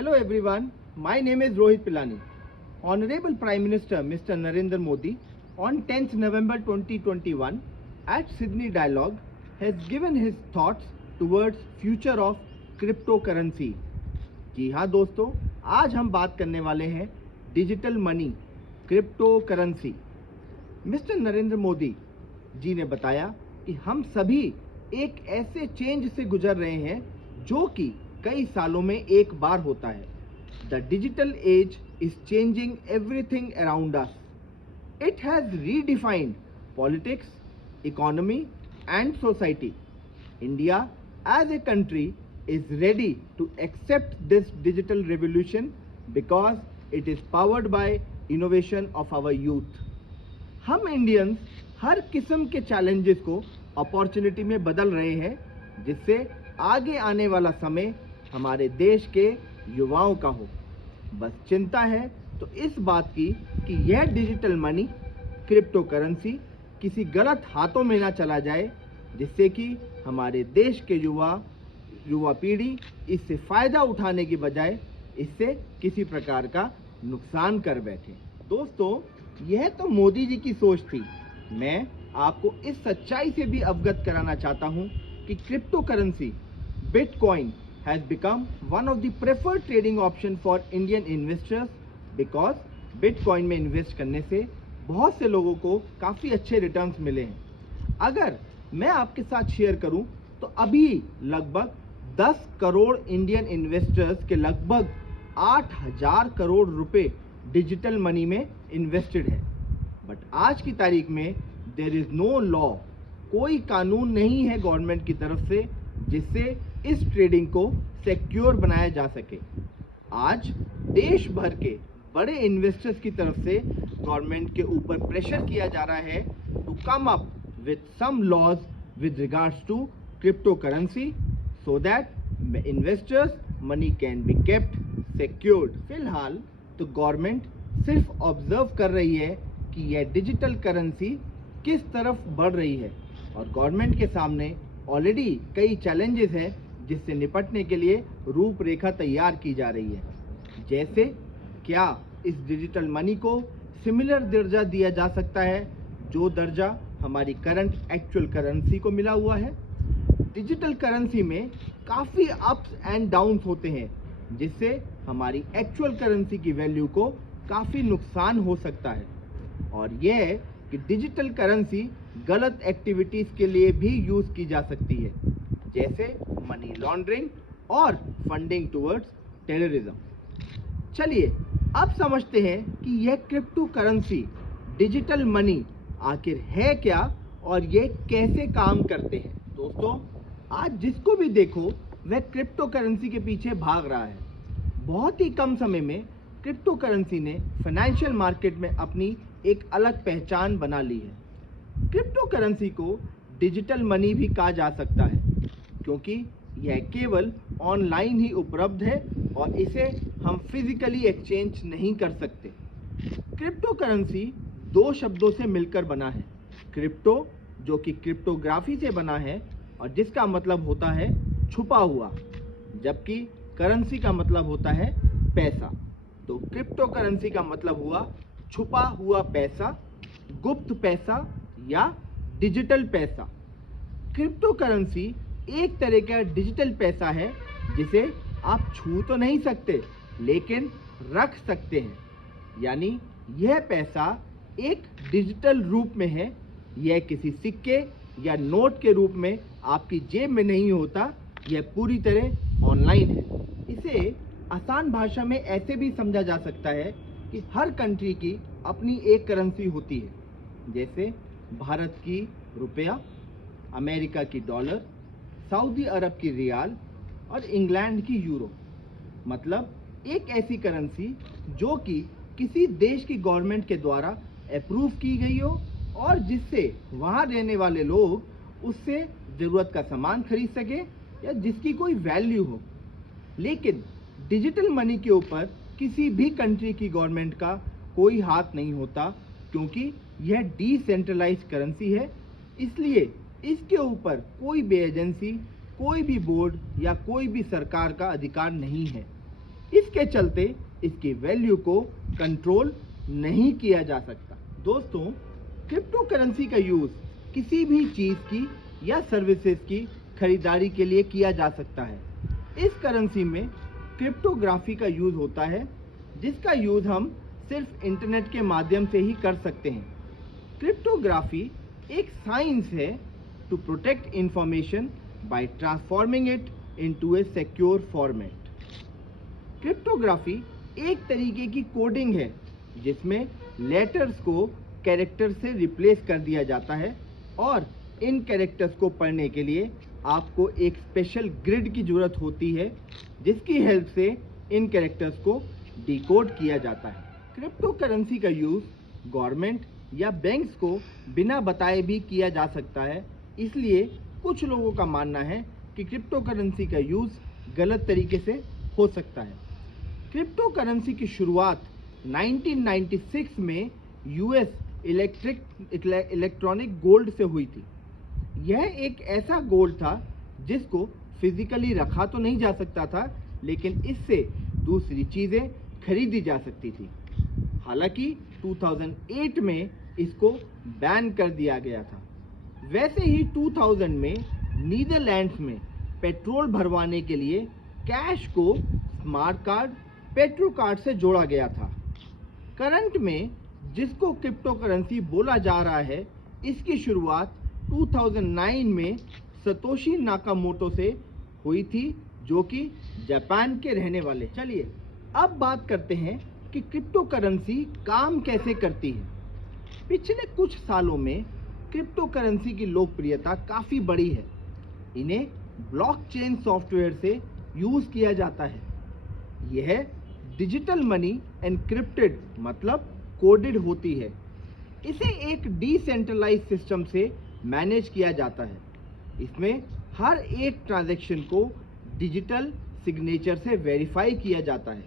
Hello everyone, my name is Rohit Pilani. Honorable Prime Minister Mr. Narendra Modi on 10th November 2021 at Sydney Dialogue has given his thoughts towards future of cryptocurrency. जी हाँ दोस्तों, आज हम बात करने वाले हैं digital money crypto currency. Mister Narendra Modi ji ने बताया कि हम सभी एक ऐसे चेंज से गुजर रहे हैं जो कि कई सालों में एक बार होता है। The digital age is changing everything around us. It has redefined politics, economy and society. India as a country is ready to accept this digital revolution because it is powered by innovation of our youth. हम Indians हर किस्म के challenges को opportunity में बदल रहे हैं, जिससे आगे आने वाला समय हमारे देश के युवाओं का हो। बस चिंता है तो इस बात की कि यह डिजिटल मनी क्रिप्टो करेंसी किसी गलत हाथों में ना चला जाए, जिससे कि हमारे देश के युवा पीढ़ी इससे फ़ायदा उठाने की बजाय इससे किसी प्रकार का नुकसान कर बैठे। दोस्तों, यह तो मोदी जी की सोच थी। मैं आपको इस सच्चाई से भी अवगत कराना चाहता हूं कि crypto currency bitcoin has become one of the preferred trading option for Indian investors, because bitcoin में इन्वेस्ट करने से बहुत से लोगों को काफ़ी अच्छे रिटर्न्स मिले हैं। अगर मैं आपके साथ शेयर करूं तो अभी लगभग 10 करोड़ इंडियन इन्वेस्टर्स के लगभग 8,000 करोड़ रुपए डिजिटल मनी में इन्वेस्टेड है। बट आज की तारीख में देयर इज नो लॉ, कोई कानून नहीं है गवर्नमेंट की तरफ से जिससे इस ट्रेडिंग को सिक्योर बनाया जा सके। आज देश भर के बड़े इन्वेस्टर्स की तरफ से गवर्नमेंट के ऊपर प्रेशर किया जा रहा है to come up with some laws with regards to cryptocurrency so that investors money can be kept secured. फिलहाल तो गवर्नमेंट सिर्फ ऑब्जर्व कर रही है कि यह डिजिटल करेंसी किस तरफ बढ़ रही है, और गवर्नमेंट के सामने ऑलरेडी कई चैलेंजेस हैं जिससे निपटने के लिए रूपरेखा तैयार की जा रही है। जैसे क्या इस डिजिटल मनी को सिमिलर दर्जा दिया जा सकता है जो दर्जा हमारी करंट एक्चुअल करेंसी को मिला हुआ है। डिजिटल करेंसी में काफ़ी अप्स एंड डाउन्स होते हैं, जिससे हमारी एक्चुअल करेंसी की वैल्यू को काफ़ी नुकसान हो सकता है। और यह कि डिजिटल करेंसी गलत एक्टिविटीज़ के लिए भी यूज़ की जा सकती है, जैसे मनी लॉन्ड्रिंग और फंडिंग टुवर्ड्स टेररिज्म। चलिए अब समझते हैं कि यह क्रिप्टो करेंसी डिजिटल मनी आखिर है क्या और ये कैसे काम करते हैं। दोस्तों, आज जिसको भी देखो वह क्रिप्टो करेंसी के पीछे भाग रहा है। बहुत ही कम समय में क्रिप्टो करेंसी ने फाइनेंशियल मार्केट में अपनी एक अलग पहचान बना ली है। क्रिप्टो करेंसी को डिजिटल मनी भी कहा जा सकता है, क्योंकि यह केवल ऑनलाइन ही उपलब्ध है और इसे हम फिजिकली एक्सचेंज नहीं कर सकते। क्रिप्टो करेंसी दो शब्दों से मिलकर बना है। क्रिप्टो, जो कि क्रिप्टोग्राफी से बना है और जिसका मतलब होता है छुपा हुआ, जबकि करेंसी का मतलब होता है पैसा। तो क्रिप्टो करेंसी का मतलब हुआ छुपा हुआ पैसा, गुप्त पैसा या डिजिटल पैसा। क्रिप्टो करेंसी एक तरह का डिजिटल पैसा है जिसे आप छू तो नहीं सकते लेकिन रख सकते हैं, यानी यह पैसा एक डिजिटल रूप में है। यह किसी सिक्के या नोट के रूप में आपकी जेब में नहीं होता, यह पूरी तरह ऑनलाइन है। इसे आसान भाषा में ऐसे भी समझा जा सकता है कि हर कंट्री की अपनी एक करेंसी होती है, जैसे भारत की रुपया, अमेरिका की डॉलर, सऊदी अरब की रियाल और इंग्लैंड की यूरो। मतलब एक ऐसी करेंसी जो कि किसी देश की गवर्नमेंट के द्वारा अप्रूव की गई हो और जिससे वहाँ रहने वाले लोग उससे ज़रूरत का सामान खरीद सके या जिसकी कोई वैल्यू हो। लेकिन डिजिटल मनी के ऊपर किसी भी कंट्री की गवर्नमेंट का कोई हाथ नहीं होता, क्योंकि यह डिसेंट्रलाइज्ड करेंसी है। इसलिए इसके ऊपर कोई भी एजेंसी, कोई भी बोर्ड या कोई भी सरकार का अधिकार नहीं है। इसके चलते इसकी वैल्यू को कंट्रोल नहीं किया जा सकता। दोस्तों, क्रिप्टो करेंसी का यूज किसी भी चीज की या सर्विसेज की खरीदारी के लिए किया जा सकता है। इस करेंसी में क्रिप्टोग्राफी का यूज होता है, जिसका यूज हम सिर्फ इंटरनेट के माध्यम से ही कर सकते हैं। क्रिप्टोग्राफी एक साइंस है to protect information by transforming it into a secure format. Cryptography एक तरीके की कोडिंग है जिसमें लेटर्स को कैरेक्टर से रिप्लेस कर दिया जाता है और इन कैरेक्टर्स को पढ़ने के लिए आपको एक स्पेशल ग्रिड की जरूरत होती है, जिसकी हेल्प से इन कैरेक्टर्स को डिकोड किया जाता है। क्रिप्टो करेंसी का यूज गवर्नमेंट या बैंक्स को बिना बताए भी किया जा सकता है, इसलिए कुछ लोगों का मानना है कि क्रिप्टो करेंसी का यूज गलत तरीके से हो सकता है। क्रिप्टो करेंसी की शुरुआत 1996 में यूएस इलेक्ट्रॉनिक गोल्ड से हुई थी। यह एक ऐसा गोल्ड था जिसको फिजिकली रखा तो नहीं जा सकता था, लेकिन इससे दूसरी चीजें खरीदी जा सकती थी। हालांकि 2008 में इसको बैन कर दिया गया था। वैसे ही 2000 में नीदरलैंड्स में पेट्रोल भरवाने के लिए कैश को स्मार्ट कार्ड, पेट्रो कार्ड से जोड़ा गया था। करंट में जिसको क्रिप्टो करेंसी बोला जा रहा है, इसकी शुरुआत 2009 में सतोशी नाकामोटो से हुई थी, जो कि जापान के रहने वाले। चलिए अब बात करते हैं कि क्रिप्टो करेंसी काम कैसे करती है। पिछले कुछ सालों में क्रिप्टो करेंसी की लोकप्रियता काफ़ी बढ़ी है। इन्हें ब्लॉकचेन सॉफ्टवेयर से यूज़ किया जाता है। यह डिजिटल मनी एनक्रिप्टेड मतलब कोडेड होती है। इसे एक डिसेंट्रलाइज्ड सिस्टम से मैनेज किया जाता है। इसमें हर एक ट्रांजैक्शन को डिजिटल सिग्नेचर से वेरीफाई किया जाता है।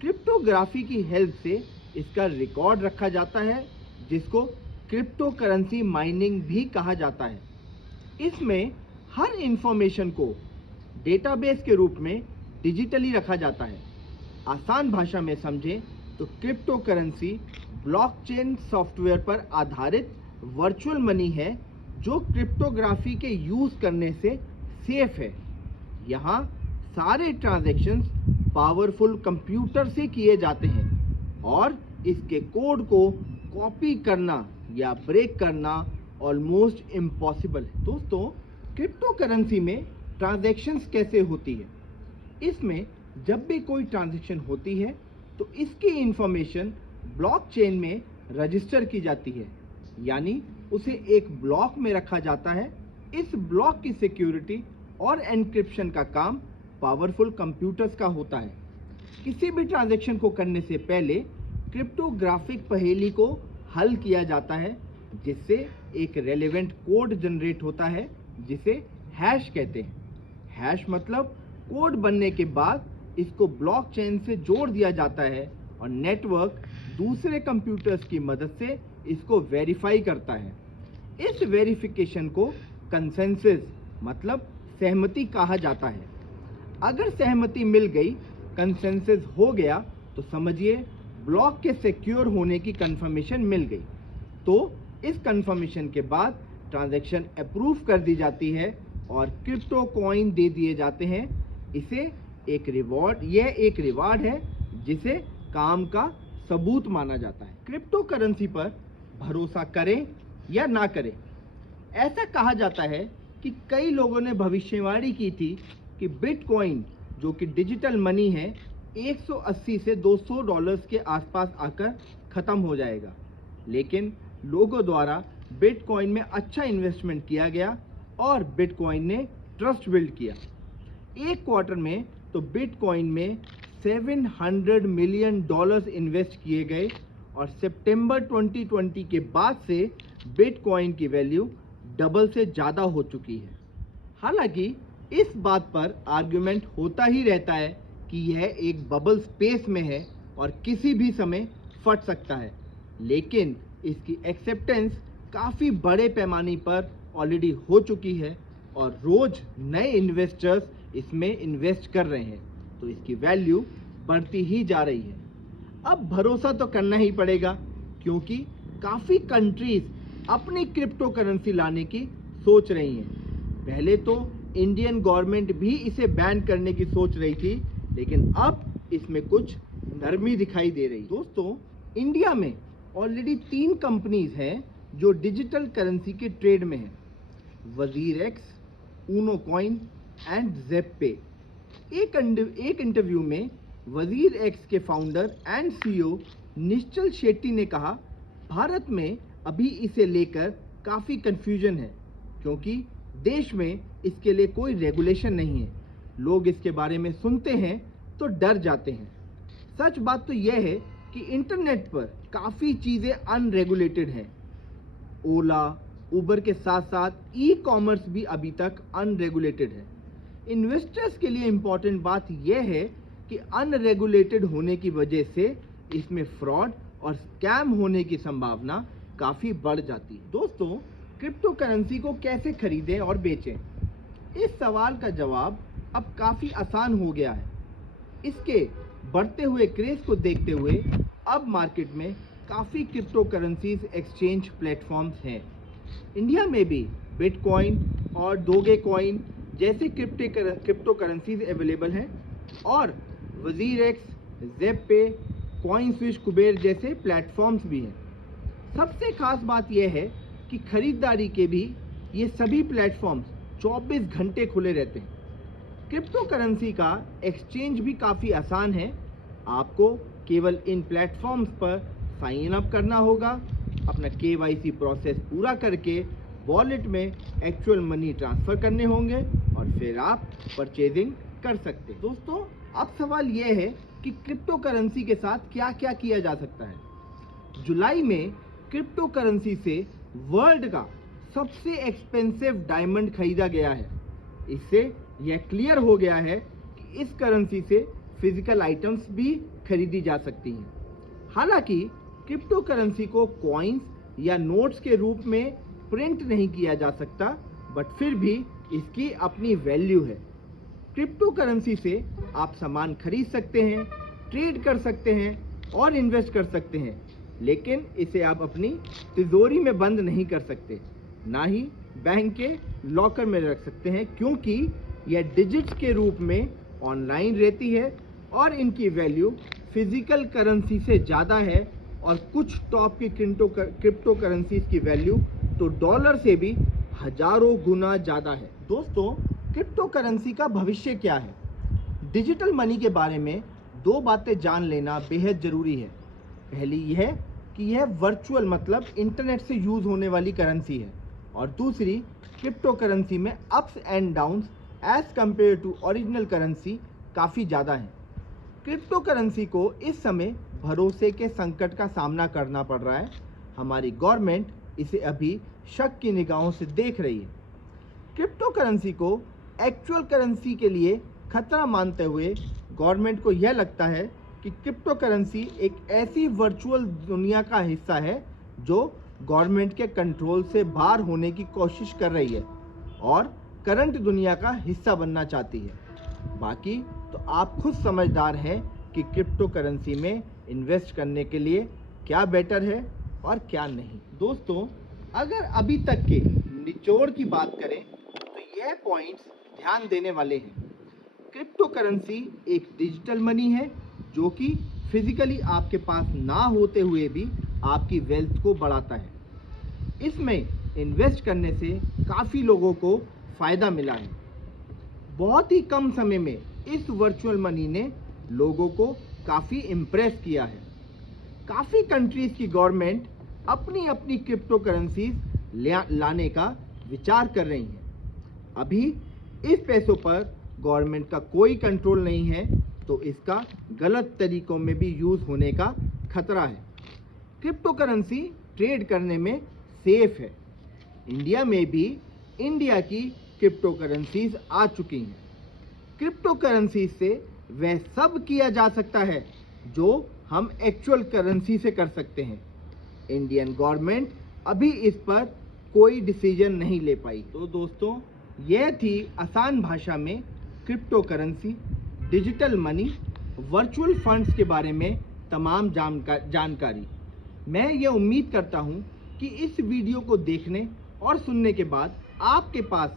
क्रिप्टोग्राफी की हेल्प से इसका रिकॉर्ड रखा जाता है, जिसको क्रिप्टो करेंसी माइनिंग भी कहा जाता है। इसमें हर इंफॉर्मेशन को डेटाबेस के रूप में डिजिटली रखा जाता है। आसान भाषा में समझें तो क्रिप्टो करेंसी ब्लॉकचेन सॉफ्टवेयर पर आधारित वर्चुअल मनी है, जो क्रिप्टोग्राफी के यूज करने से सेफ है। यहाँ सारे ट्रांजैक्शंस पावरफुल कंप्यूटर से किए जाते हैं और इसके कोड को कॉपी करना या ब्रेक करना ऑलमोस्ट इम्पॉसिबल है। दोस्तों, क्रिप्टो करेंसी में ट्रांजैक्शंस कैसे होती है? इसमें जब भी कोई ट्रांजैक्शन होती है तो इसकी इंफॉर्मेशन ब्लॉकचेन में रजिस्टर की जाती है, यानी उसे एक ब्लॉक में रखा जाता है। इस ब्लॉक की सिक्योरिटी और एन्क्रिप्शन का काम पावरफुल कंप्यूटर्स का होता है। किसी भी ट्रांजैक्शन को करने से पहले क्रिप्टोग्राफिक पहेली को हल किया जाता है, जिससे एक रेलेवेंट कोड जनरेट होता है, जिसे हैश कहते हैं। हैश मतलब कोड बनने के बाद इसको ब्लॉकचेन से जोड़ दिया जाता है और नेटवर्क दूसरे कंप्यूटर्स की मदद से इसको वेरीफाई करता है। इस वेरिफिकेशन को कंसेंसस मतलब सहमति कहा जाता है। अगर सहमति मिल गई, कंसेंसस हो गया, तो समझिए ब्लॉक के सिक्योर होने की कंफर्मेशन मिल गई। तो इस कंफर्मेशन के बाद ट्रांजैक्शन अप्रूव कर दी जाती है और क्रिप्टो कॉइन दे दिए जाते हैं। यह एक रिवार्ड है जिसे काम का सबूत माना जाता है। क्रिप्टो करेंसी पर भरोसा करें या ना करें, ऐसा कहा जाता है कि कई लोगों ने भविष्यवाणी की थी कि बिटकॉइन, जो कि डिजिटल मनी है, 180 से $200 के आसपास आकर ख़त्म हो जाएगा। लेकिन लोगों द्वारा बिटकॉइन में अच्छा इन्वेस्टमेंट किया गया और बिटकॉइन ने ट्रस्ट बिल्ड किया। एक क्वार्टर में तो बिटकॉइन में $700 मिलियन इन्वेस्ट किए गए और सितंबर 2020 के बाद से बिटकॉइन की वैल्यू डबल से ज़्यादा हो चुकी है। हालांकि इस बात पर आर्गुमेंट होता ही रहता है कि यह एक बबल स्पेस में है और किसी भी समय फट सकता है, लेकिन इसकी एक्सेप्टेंस काफ़ी बड़े पैमाने पर ऑलरेडी हो चुकी है और रोज़ नए इन्वेस्टर्स इसमें इन्वेस्ट कर रहे हैं, तो इसकी वैल्यू बढ़ती ही जा रही है। अब भरोसा तो करना ही पड़ेगा, क्योंकि काफ़ी कंट्रीज अपनी क्रिप्टो करेंसी लाने की सोच रही हैं। पहले तो इंडियन गवर्नमेंट भी इसे बैन करने की सोच रही थी, लेकिन अब इसमें कुछ नरमी दिखाई दे रही। दोस्तों, इंडिया में ऑलरेडी 3 कंपनीज हैं जो डिजिटल करेंसी के ट्रेड में हैं: वजीर एक्स, ऊनो कॉइन एंड ज़ेपे। एक इंटरव्यू में वजीर एक्स के फाउंडर एंड सीईओ निश्चल शेट्टी ने कहा, भारत में अभी इसे लेकर काफ़ी कंफ्यूजन है, क्योंकि देश में इसके लिए कोई रेगुलेशन नहीं है। लोग इसके बारे में सुनते हैं तो डर जाते हैं। सच बात तो यह है कि इंटरनेट पर काफ़ी चीज़ें अनरेगुलेटेड हैं। ओला, उबर के साथ साथ ई कॉमर्स भी अभी तक अनरेगुलेटेड है। इन्वेस्टर्स के लिए इम्पॉर्टेंट बात यह है कि अनरेगुलेटेड होने की वजह से इसमें फ्रॉड और स्कैम होने की संभावना काफ़ी बढ़ जाती है। दोस्तों, क्रिप्टो करेंसी को कैसे खरीदें और बेचें? इस सवाल का जवाब अब काफ़ी आसान हो गया है। इसके बढ़ते हुए क्रेज को देखते हुए अब मार्केट में काफ़ी क्रिप्टो करेंसीज एक्सचेंज प्लेटफॉर्म्स हैं। इंडिया में भी बिटकॉइन और डोगे कॉइन जैसे क्रिप्टो करेंसीज अवेलेबल हैं, और वजीर एक्स, ज़ेपे, कॉइन स्विच, कुबेर जैसे प्लेटफॉर्म्स भी हैं। सबसे खास बात यह है कि खरीदारी के भी ये सभी प्लेटफॉर्म्स 24 घंटे खुले रहते हैं। क्रिप्टो करेंसी का एक्सचेंज भी काफ़ी आसान है। आपको केवल इन प्लेटफॉर्म्स पर साइन अप करना होगा, अपना KYC प्रोसेस पूरा करके वॉलेट में एक्चुअल मनी ट्रांसफ़र करने होंगे और फिर आप परचेजिंग कर सकते हैं। दोस्तों, अब सवाल यह है कि क्रिप्टो करेंसी के साथ क्या क्या किया जा सकता है। जुलाई में क्रिप्टो करेंसी से वर्ल्ड का सबसे एक्सपेंसिव डायमंड खरीदा गया है। इससे यह क्लियर हो गया है कि इस करेंसी से फिजिकल आइटम्स भी खरीदी जा सकती हैं। हालांकि क्रिप्टो करेंसी को कॉइन्स या नोट्स के रूप में प्रिंट नहीं किया जा सकता, बट फिर भी इसकी अपनी वैल्यू है। क्रिप्टो करेंसी से आप सामान खरीद सकते हैं, ट्रेड कर सकते हैं और इन्वेस्ट कर सकते हैं, लेकिन इसे आप अपनी तिजोरी में बंद नहीं कर सकते, ना ही बैंक के लॉकर में रख सकते हैं, क्योंकि यह डिजिट्स के रूप में ऑनलाइन रहती है और इनकी वैल्यू फिजिकल करेंसी से ज़्यादा है, और कुछ टॉप की क्रिप्टो करेंसीज की वैल्यू तो डॉलर से भी हजारों गुना ज़्यादा है। दोस्तों, क्रिप्टो करेंसी का भविष्य क्या है? डिजिटल मनी के बारे में 2 बातें जान लेना बेहद ज़रूरी है। पहली यह कि यह वर्चुअल मतलब इंटरनेट से यूज़ होने वाली करेंसी है, और दूसरी क्रिप्टो करेंसी में ups and downs as compare to original currency काफ़ी ज़्यादा हैं। क्रिप्टो करेंसी को इस समय भरोसे के संकट का सामना करना पड़ रहा है। हमारी गवर्नमेंट इसे अभी शक की निगाहों से देख रही है। क्रिप्टो करेंसी को एक्चुअल करेंसी के लिए खतरा मानते हुए गवर्नमेंट को यह लगता है कि क्रिप्टो करेंसी एक ऐसी वर्चुअल दुनिया का हिस्सा है जो गवर्नमेंट के कंट्रोल से बाहर होने की कोशिश कर रही है और करंट दुनिया का हिस्सा बनना चाहती है। बाकी तो आप खुद समझदार हैं कि क्रिप्टो करेंसी में इन्वेस्ट करने के लिए क्या बेटर है और क्या नहीं। दोस्तों, अगर अभी तक के निचोड़ की बात करें तो यह पॉइंट्स ध्यान देने वाले हैं। क्रिप्टो करेंसी एक डिजिटल मनी है जो कि फिजिकली आपके पास ना होते हुए भी आपकी वेल्थ को बढ़ाता है। इसमें इन्वेस्ट करने से काफ़ी लोगों को फ़ायदा मिला है। बहुत ही कम समय में इस वर्चुअल मनी ने लोगों को काफ़ी इम्प्रेस किया है। काफ़ी कंट्रीज़ की गवर्नमेंट अपनी अपनी क्रिप्टो करेंसीज लाने का विचार कर रही हैं। अभी इस पैसों पर गवर्नमेंट का कोई कंट्रोल नहीं है, तो इसका गलत तरीकों में भी यूज़ होने का खतरा है। क्रिप्टो करेंसी ट्रेड करने में सेफ है। इंडिया में भी इंडिया की क्रिप्टो करेंसीज आ चुकी हैं। क्रिप्टो करेंसी से वह सब किया जा सकता है जो हम एक्चुअल करेंसी से कर सकते हैं। इंडियन गवर्नमेंट अभी इस पर कोई डिसीजन नहीं ले पाई। तो दोस्तों, यह थी आसान भाषा में crypto currency, digital money virtual funds के बारे में तमाम जानकारी। मैं ये उम्मीद करता हूँ कि इस वीडियो को देखने और सुनने के बाद आपके पास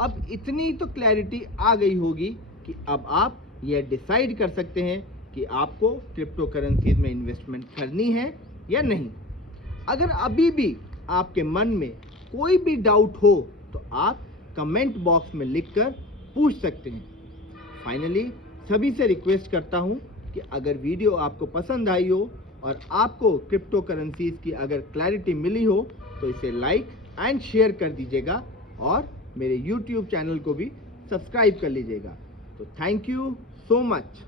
अब इतनी तो क्लैरिटी आ गई होगी कि अब आप यह डिसाइड कर सकते हैं कि आपको क्रिप्टो करेंसीज में इन्वेस्टमेंट करनी है या नहीं। अगर अभी भी आपके मन में कोई भी डाउट हो तो आप कमेंट बॉक्स में लिखकर पूछ सकते हैं। फाइनली सभी से रिक्वेस्ट करता हूं कि अगर वीडियो आपको पसंद आई हो और आपको क्रिप्टो करेंसीज की अगर क्लैरिटी मिली हो तो इसे लाइक एंड शेयर कर दीजिएगा और मेरे YouTube चैनल को भी सब्सक्राइब कर लीजिएगा। तो थैंक यू सो मच।